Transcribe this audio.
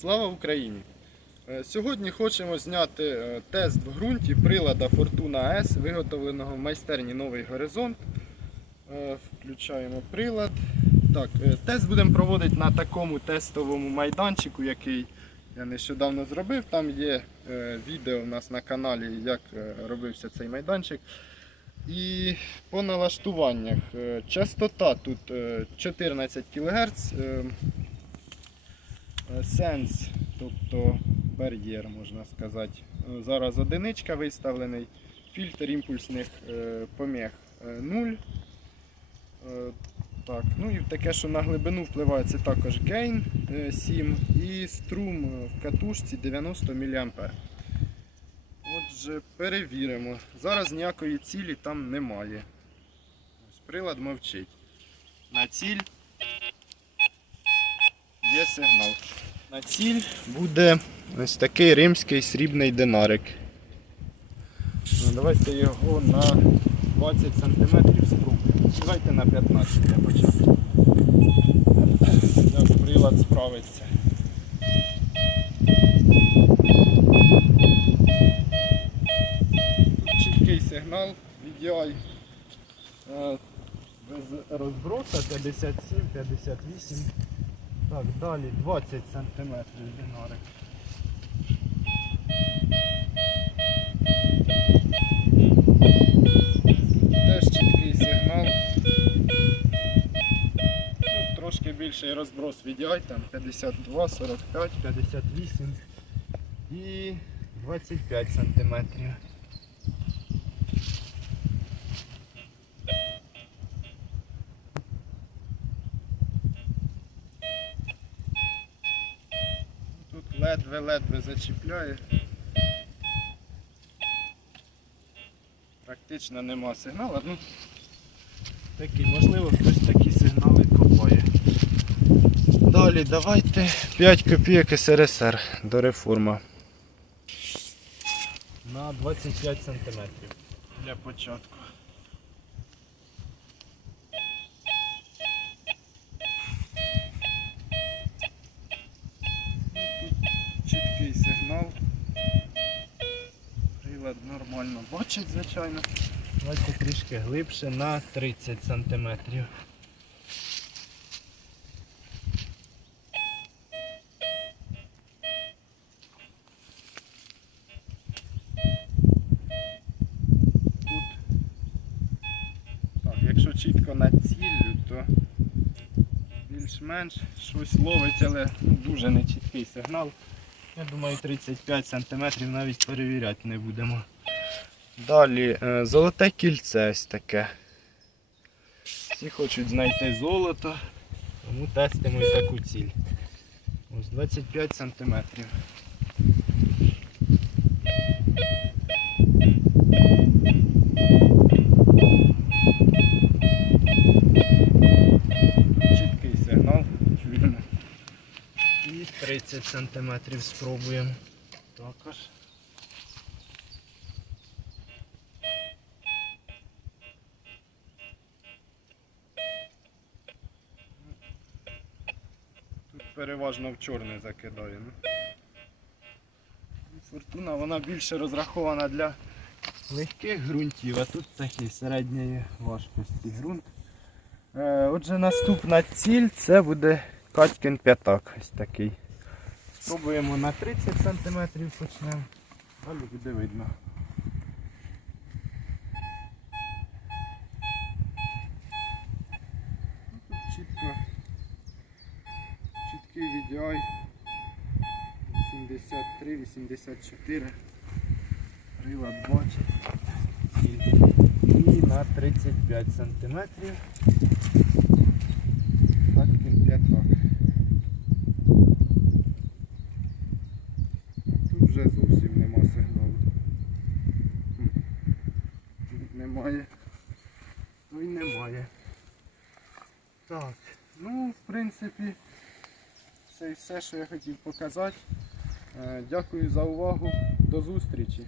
Слава Україні! Е, Сьогодні хочемо зняти е, тест в ґрунті прилада Fortuna S, виготовленого в майстерні Новий Горизонт. Е, Включаємо прилад. Так, тест будемо проводити на такому тестовому майданчику, який я нещодавно зробив. Там є відео в нас на каналі, як робився цей майданчик. І по налаштуваннях частота тут е, 14 кГц. Е, Сенс, тобто бар'єр, можна сказати. Е, Зараз одиничка виставлений, фільтр імпульсних е, поміг 0. Так, ну і таке, що на глибину впливає, це також гейн е, 7 і струм в катушці 90 мА. Отже, перевіримо. Зараз ніякої цілі там немає. Ось прилад мовчить. На ціль є сигнал. На ціль буде ось такий римський срібний динарик. Ну, давайте його на 20 см спробуємо. Давайте на 15 для початку. Як прилад справиться. Чіткий сигнал VDI. Е, Без розброса 57, 58. Так, далі 20 см динарик. Теж чіткий сигнал. Ну, трошки більший розброс VDI, там 52, 45, 58 і 25 сантиметрів. Тут ледве-ледве зачіпляє. Практично нема сигналу. Ну, такий, можливо, хтось такі сигнали копає. Далі давайте 5 копійок СРСР до реформа. На 25 см для початку. Тут чіткий сигнал. Прилад нормально бачить, звичайно. Давайте трішки глибше на 30 см. Якщо чітко на ціллю, то більш-менш щось ловить, але ну, дуже нечіткий сигнал. Я думаю, 35 см навіть перевіряти не будемо. Далі е, золоте кільце ось таке. Всі хочуть знайти золото, тому тестимо і таку ціль. Ось 25 см. Чіткий сигнал. чуємо. І 30 см спробуємо. Також. Тут переважно в чорне закидаю. ну. Фортуна вона більше розрахована для легких ґрунтів, а тут такий середньої важкості ґрунт. Е, Отже, наступна ціль це буде Катькин п'ятак. Ось такий. Спробуємо на 30 см почнемо. Далі буде видно. Ну, Тут чітко. Чіткий VDI. 83, 84. Прилад бачить. І на 35 сантиметрів. Катькин п'ятак. Тут вже зовсім нема сигналу. Немає. Ну і немає. Так, ну, в принципі, це і все, що я хотів показати. Е, Дякую за увагу. До зустрічі.